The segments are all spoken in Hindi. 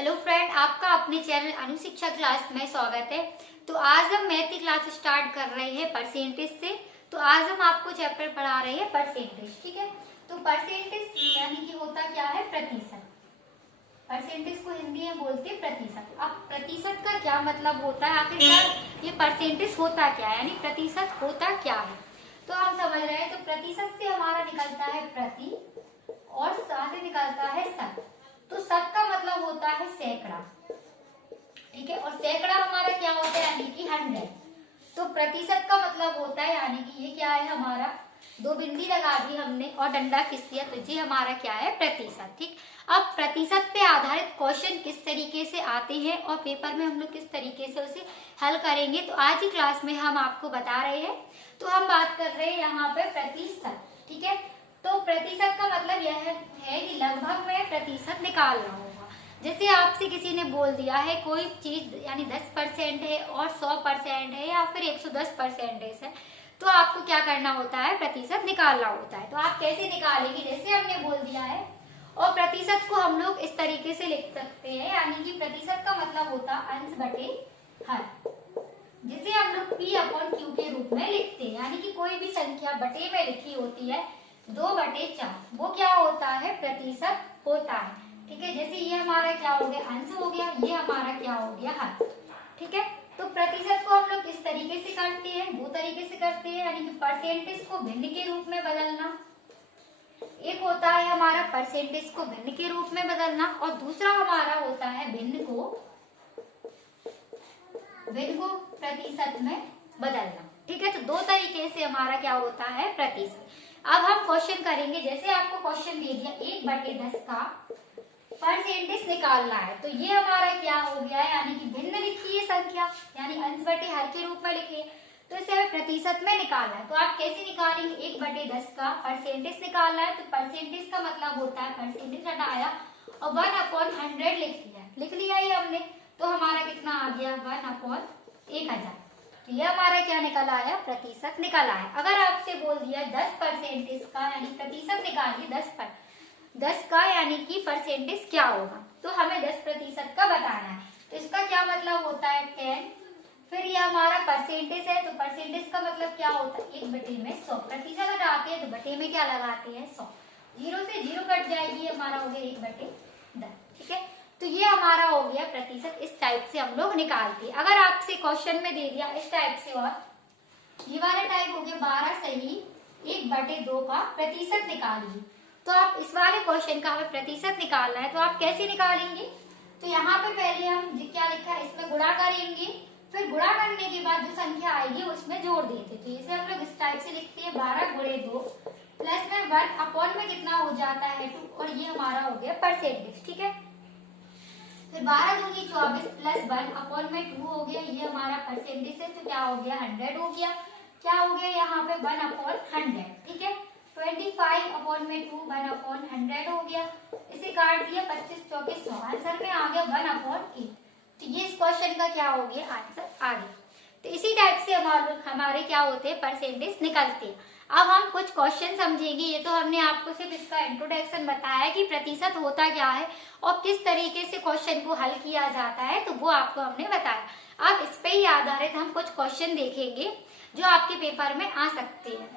हेलो फ्रेंड, आपका अपने चैनल अनुशिक्षा क्लास में स्वागत है। तो आज हम मैथ की क्लास स्टार्ट कर रहे हैं परसेंटेज से। तो आज हम आपको चैप्टर पढ़ा रहे हैं परसेंटेज। ठीक है, तो परसेंटेज यानी कि होता क्या है? प्रतिशत। परसेंटेज को हिंदी में बोलते हैं प्रतिशत। अब प्रतिशत का क्या मतलब होता है, आखिरकार ये परसेंटेज होता क्या है, यानी प्रतिशत होता क्या है? तो हम समझ रहे हैं। तो प्रतिशत से हमारा निकलता है प्रति और साथ ही निकलता है शत। तो शत का मतलब होता है सैकड़ा। ठीक है, और सैकड़ा हमारा क्या होता है, यानी कि 100। तो प्रतिशत का मतलब होता है, यानी कि ये क्या है हमारा, दो बिंदी लगा दी हमने और डंडा खींच दिया, तो ये हमारा क्या है? प्रतिशत। ठीक, अब प्रतिशत पे आधारित क्वेश्चन किस तरीके से आते हैं और पेपर में हम लोग किस तरीके से उसे हल करेंगे, तो आज की क्लास में हम आपको बता रहे हैं। तो हम बात कर रहे हैं यहाँ पे प्रतिशत। ठीक है, तो प्रतिशत का मतलब यह है कि लगभग में प्रतिशत निकालना होगा। जैसे आपसे किसी ने बोल दिया है कोई चीज यानी 10% है और 100% है या फिर 110% है, तो आपको क्या करना होता है? प्रतिशत निकालना होता है। तो आप कैसे निकालेंगे? जैसे हमने बोल दिया है, और प्रतिशत को हम लोग इस तरीके से लिख सकते हैं, यानी कि प्रतिशत का मतलब होता है अंश बटे हर, जिसे हम लोग P/Q के रूप में लिखते हैं। यानी कि कोई भी संख्या बटे में लिखी होती है 2/4, वो क्या होता है? प्रतिशत होता है। ठीक है, जैसे ये हमारा क्या हो गया? अंश हो गया, ये हमारा क्या हो गया? हर। ठीक है, तो प्रतिशत को हम लोग किस तरीके से करते हैं? दो तरीके से करते हैं, यानी कि परसेंटेज को भिन्न के रूप में बदलना। एक होता है हमारा परसेंटेज को भिन्न के रूप में बदलना, और दूसरा हमारा होता है भिन्न को प्रतिशत में बदलना। ठीक है, तो दो तरीके से हमारा क्या होता है? प्रतिशत। अब हम क्वेश्चन करेंगे। जैसे आपको क्वेश्चन दे दिया 1/10 का परसेंटेज निकालना है, तो ये हमारा क्या हो गया है? यानी कि भिन्न लिखी है संख्या, यानी अंश बटे हर के रूप में लिखिए, तो इसे हमें प्रतिशत में निकालना है। तो आप कैसे निकालेंगे? 1/10 का परसेंटेज निकालना है, तो परसेंटेज का मतलब होता है परसेंटेज हटाया और 1/100 लिख लिया ये हमने, तो हमारा कितना आ गया? 1/1000। तो ये हमारा क्या निकल आया? प्रतिशत निकल आया। अगर आपसे बोल दिया 10% का, यानी प्रतिशत निकालिए 10 का, यानी कि परसेंटेज क्या होगा, तो हमें 10% का बताना है। तो इसका क्या मतलब होता है? 10। फिर ये हमारा परसेंटेज है, तो परसेंटेज का मतलब क्या होता है? 1/100। प्रतिशत हटाते हैं तो बटे में क्या लगाते हैं? 100। 0 से 0 कट जाएगी, हमारा हो गया 1/10। ठीक है, तो ये हमारा हो गया प्रतिशत। इस टाइप से हम लोग निकालते हैं। अगर आपसे क्वेश्चन में दे दिया इस टाइप से, और ये वाला टाइप हो गया 12 सही 1/2 का प्रतिशत निकालिए, तो आप इस वाले क्वेश्चन का हमें प्रतिशत निकालना है, तो आप कैसे निकालेंगे? तो यहाँ पे पहले हम क्या लिखा है, इसमें गुणा करेंगे, फिर गुणा करने के बाद जो संख्या आएगी उसमें जोड़ देते। तो इसे हम लोग इस टाइप से लिखते हैं 12 × 2 प्लस में 1 में कितना हो जाता है? 2, और ये हमारा हो गया परसेंटेज। ठीक है, फिर 12 दूनी 24 प्लस 1/2 हो गया, ये हमारा परसेंटेज है, तो क्या हो गया? 100 हो गया। क्या हो गया यहाँ पे? 1/100। ठीक है, 25/2 1/100 हो गया। इसे काट दिया 25 चौके 100, आंसर में आ गया 1/8। तो ये इस क्वेश्चन का क्या हो गया? आंसर आ गया। तो इसी टाइप से हमारे क्या होते हैं? परसेंटेज निकलते हैं। अब हम कुछ क्वेश्चन समझेंगे। ये तो हमने आपको सिर्फ इसका इंट्रोडक्शन बताया कि प्रतिशत होता क्या है और किस तरीके से क्वेश्चन को हल किया जाता है, तो वो आपको हमने बताया। अब इस पे ही आधारित हम कुछ क्वेश्चन देखेंगे जो आपके पेपर में आ सकते हैं।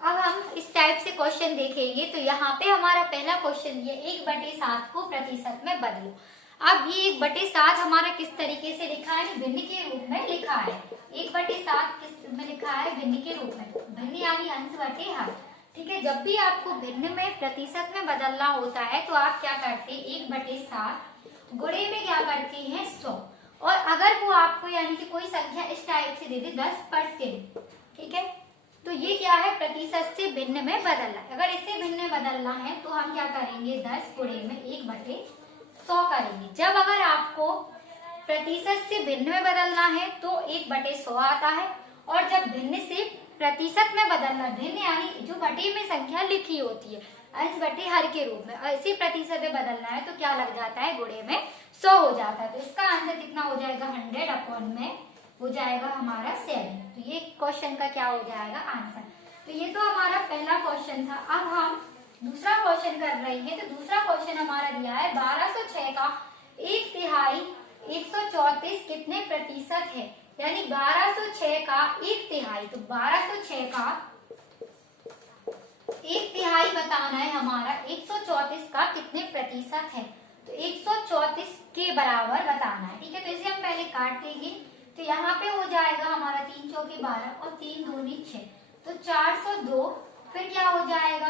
अब हम इस टाइप से क्वेश्चन देखेंगे। तो यहाँ पे हमारा पहला क्वेश्चन ये 1/7 को प्रतिशत में बदलो। अब ये 1/7 हमारा किस तरीके से लिखा है? भिन्न के रूप में लिखा है। 1/7 किस में लिखा है? भिन्न के रूप में। भिन्न यानी अंश बटे हर। ठीक है, जब भी आपको भिन्न में प्रतिशत में बदलना होता है तो आप क्या करते हैं? 1/7 गुणे में क्या करते हैं? 100। और अगर वो आपको यानी कि कोई संख्या इस टाइप से दे दे 10%, ठीक है, तो ये क्या है? प्रतिशत से भिन्न में बदलना है। अगर इससे भिन्न में बदलना है तो हम क्या करेंगे? 10 गुणे में 1/100 करेंगे। जब अगर आपको प्रतिशत से भिन्न में बदलना है तो 1/100 आता है, और जब भिन्न से प्रतिशत में बदलना, भिन्न यानी जो बटे में संख्या लिखी होती है अंश बटे हर के रूप में, और इसी प्रतिशत में बदलना है तो क्या लग जाता है? गुणे में 100 हो जाता है। तो इसका आंसर कितना हो जाएगा? 100 हो जाएगा हमारा 7। तो ये क्वेश्चन का क्या हो जाएगा? आंसर। तो ये तो हमारा पहला क्वेश्चन था। अब हम दूसरा क्वेश्चन कर रहे हैं। तो दूसरा क्वेश्चन हमारा दिया है 1206 का 1/3 134 कितने प्रतिशत है। यानी 1206 का 1/3, तो 1206 का 1/3 बताना है हमारा 134 का कितने प्रतिशत है। तो 134 के बराबर बताना है। ठीक है, तो इसे हम पहले काट देंगे। तो यहाँ पे हो जाएगा हमारा 3 चौके 12 और 3 दूनी 6, तो 402। फिर क्या हो जाएगा,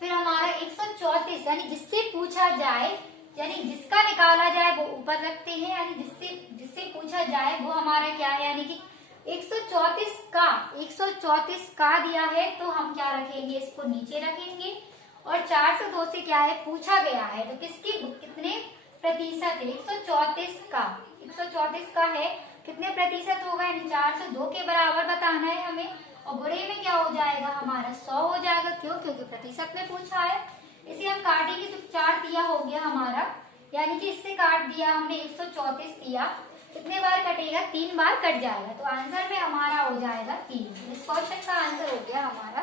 फिर हमारा 134 यानी जिससे पूछा जाए, यानी जिसका निकाला जाए वो ऊपर रखते हैं, यानी जिससे पूछा जाए वो हमारा क्या है, यानी कि 134 का दिया है तो हम क्या रखेंगे, इसको नीचे रखेंगे। और 402 से क्या है, पूछा गया है, तो किसकी कितने प्रतिशत है, 134 का है, कितने प्रतिशत होगा, यानी 402 के बराबर बताना है हमें। और बड़े में क्या हो जाएगा हमारा 100 हो जाएगा। क्यों, क्योंकि प्रतिशत में पूछा है। इसे हम काटेंगे तो 4 दिया हो गया हमारा, यानी कि इससे काट दिया हमने 134 दिया, कितने बार कटेगा, 3 बार कट जाएगा। तो आंसर में हमारा हो जाएगा 300। इस क्वेश्चन का आंसर हो गया हमारा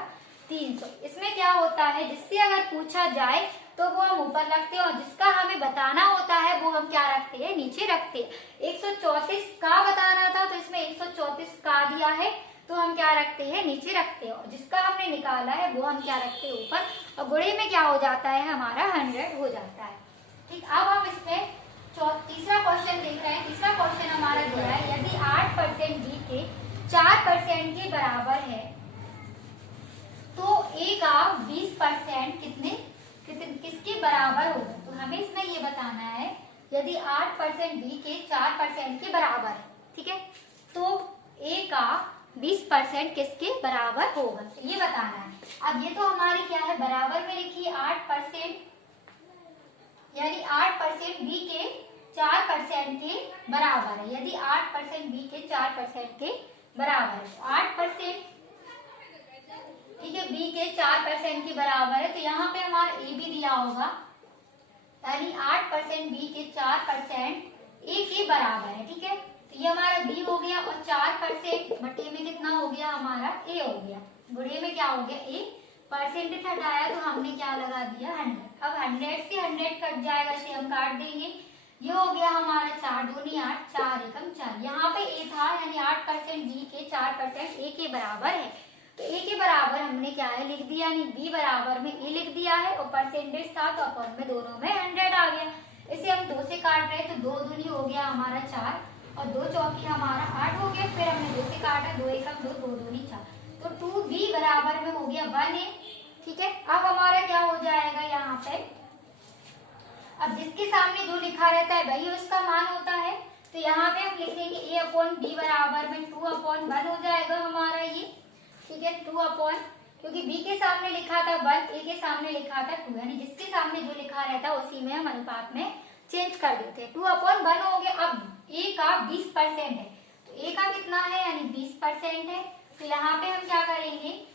300। इसमें क्या होता है, जिससे अगर पूछा जाए तो वो हम ऊपर रखते हैं और जिसका हमें बताना होता है वो हम क्या रखते हैं, नीचे रखते हैं। 134 का बताना था तो इसमें 134 का दिया है तो हम क्या रखते हैं, नीचे रखते हैं। और जिसका हमने निकाला है वो हम क्या रखते हैं, ऊपर। और गुणे में क्या हो जाता है हमारा 100 हो जाता है। ठीक, अब हम इसमें तीसरा क्वेश्चन देख रहे हैं। तीसरा क्वेश्चन हमारा दिया है, यदि 8% बी के 4% के बराबर है तो ए का 20% किसके बराबर होगा। तो हमें इसमें ये बताना है, यदि 8% बी के 4% के बराबर है, ठीक है, तो ए का 20% किसके बराबर होगा, ये बताना है। अब ये तो हमारी क्या है, बराबर में लिखिए 8%, यानी 8% बी के 4% के बराबर है। यदि 8% बी के 4% के बराबर है, 8%, ठीक है, बी के 4% के बराबर है, तो यहाँ पे हमारा ए भी दिया होगा, यानी 8% बी के 4% ए के बराबर है। ठीक है, तो ये हमारा बी हो गया और 4% बटे में कितना हो गया हमारा ए हो गया, गुणे में क्या हो गया ए, परसेंटेज हटाया तो हमने क्या लगा दिया 100। अब 100 से 100 कट जाएगा, इसे हम काट देंगे। ये हो गया हमारा 4 दूनी 8, 4 एकम 4। यहाँ पे ए था, यानी 8% बी के 4% ए के बराबर है, तो ए के बराबर हमने क्या है लिख दिया, यानी बी बराबर में ए लिख दिया है। और परसेंटेज था तो अपन में दोनों में 100 आ गया। इसे हम 2 से काट रहे तो 2 दूनी हो गया हमारा 4 और 2 चौकी हमारा 8 हो गया। फिर हमने 2 से काटा, 2 एकम 2, 2 दूनी 4, तो 2b बराबर में हो गया 1a। ठीक है, अब हमारा क्या हो जाएगा यहाँ पे, अब जिसके सामने जो लिखा रहता है वही उसका मान होता है, तो यहाँ पे हम लिखेंगे a अपॉन b बराबर में 2/1 हो जाएगा हमारा ये। ठीक है, 2 क्योंकि b के सामने लिखा था 1, a के सामने लिखा था 2, यानी जिसके सामने जो लिखा रहता है उसी में हम अनुपात में चेंज कर देते हैं। 2/1 हो गया। अब a का 20% है, तो a का कितना है, यानी 20% है, तो यहाँ पे हम क्या करेंगे,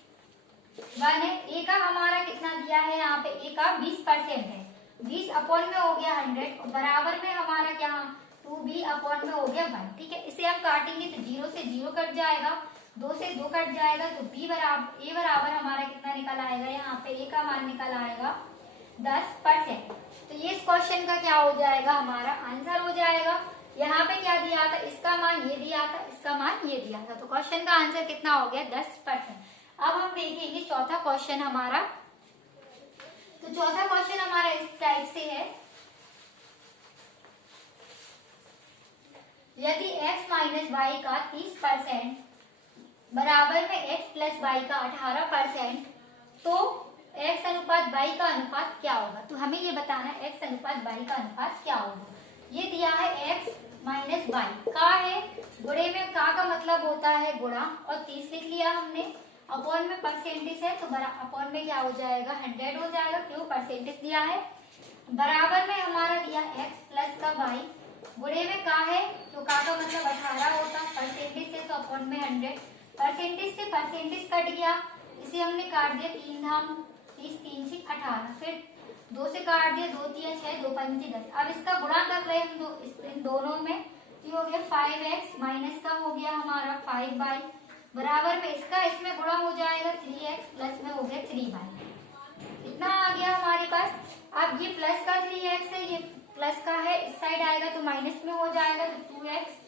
1 है, a का हमारा कितना दिया है, यहाँ पे a का 20% है, 20 में हो गया 100 और बराबर में हमारा क्या 2b में हो गया 1। ठीक है, इसे हम काटेंगे तो 0 से 0 कट जाएगा, 2 से 2 कट जाएगा, तो b बराबर a बराबर हमारा कितना निकल आएगा, यहाँ पे a का मान निकल आएगा 10%। तो ये इस क्वेश्चन का क्या हो जाएगा, हमारा आंसर हो जाएगा। यहाँ पे क्या दिया था, इसका मान ये दिया था, इसका मान ये दिया था, तो क्वेश्चन का आंसर कितना हो गया 10%। अब हम देखेंगे चौथा क्वेश्चन हमारा। तो चौथा क्वेश्चन हमारा इस टाइप से है, यदि x माइनस वाई का 30% बराबर में x प्लस वाई का 18%, तो x अनुपात y का अनुपात क्या होगा। तो हमें ये बताना है x अनुपात y का अनुपात क्या होगा। ये दिया है x माइनस वाई का है, गुणे में का मतलब होता है गुणा, और 30 लिख लिया हमने, अपॉन में परसेंटेज है तो अपॉन में क्या हो जाएगा 100 हो जाएगा, क्यों परसेंटेज दिया है। बराबर में हमारा दिया x प्लस का y, गुणे में का है तो का मतलब 18 होता, परसेंटेज है तो अपॉन में 100, परसेंटेज से परसेंटेज कट गया, इसे हमने काट दिया 3 धाम 30, 3 से 18, फिर 2 से काट दिया, 2 3 6, 2 5 10। अब इसका गुणा कर रहे हैं हम इन दोनों में, ये हो गया 5x माइनस का हो गया हमारा 5y, बराबर में इसका इसमें गुणा हो जाएगा 3x प्लस में हो गया 3y, इतना आ गया हमारे पास। अब ये प्लस का 3x है, ये प्लस का है, इस साइड आएगा तो माइनस में हो जाएगा तो 2x।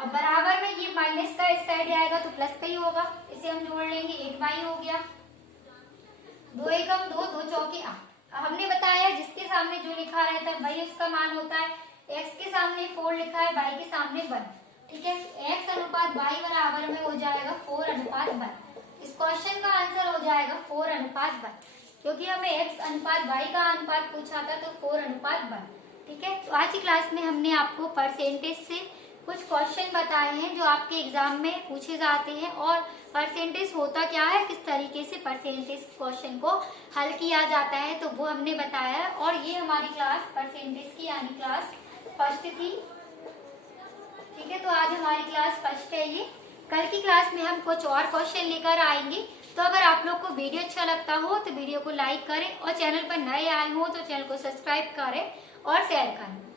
अब बराबर में ये माइनस का इस साइड आएगा तो प्लस का ही होगा, इसे हम जोड़ लेंगे 8y हो गया। 2 एकम 2, 2 चौके 8। हमने बताया जिसके सामने जो लिखा रहता है वही उसका मान होता है। x के सामने 4 लिखा है, y के सामने 1, ठीक है। x अनुपात y बराबर में हो जाएगा 4 अनुपात 1। इस क्वेश्चन का आंसर हो जाएगा 4 अनुपात 1, क्योंकि हमें x अनुपात y का अनुपात पूछा था तो 4 अनुपात 1, ठीक है। तो आज की क्लास में हमने आपको परसेंटेज से कुछ क्वेश्चन बताए हैं जो आपके एग्जाम में पूछे जाते हैं, और परसेंटेज होता क्या है, किस तरीके से परसेंटेज क्वेश्चन को हल किया जाता है, तो वो हमने बताया। और ये हमारी क्लास परसेंटेज की यानी क्लास फर्स्ट थी, ठीक है। तो आज हमारी क्लास फर्स्ट है ये। कल की क्लास में हम कुछ और क्वेश्चन लेकर आएंगे। तो अगर आप लोग को वीडियो अच्छा लगता हो तो वीडियो को लाइक करें, और चैनल पर नए आए हो तो चैनल को सब्सक्राइब करें और शेयर करें।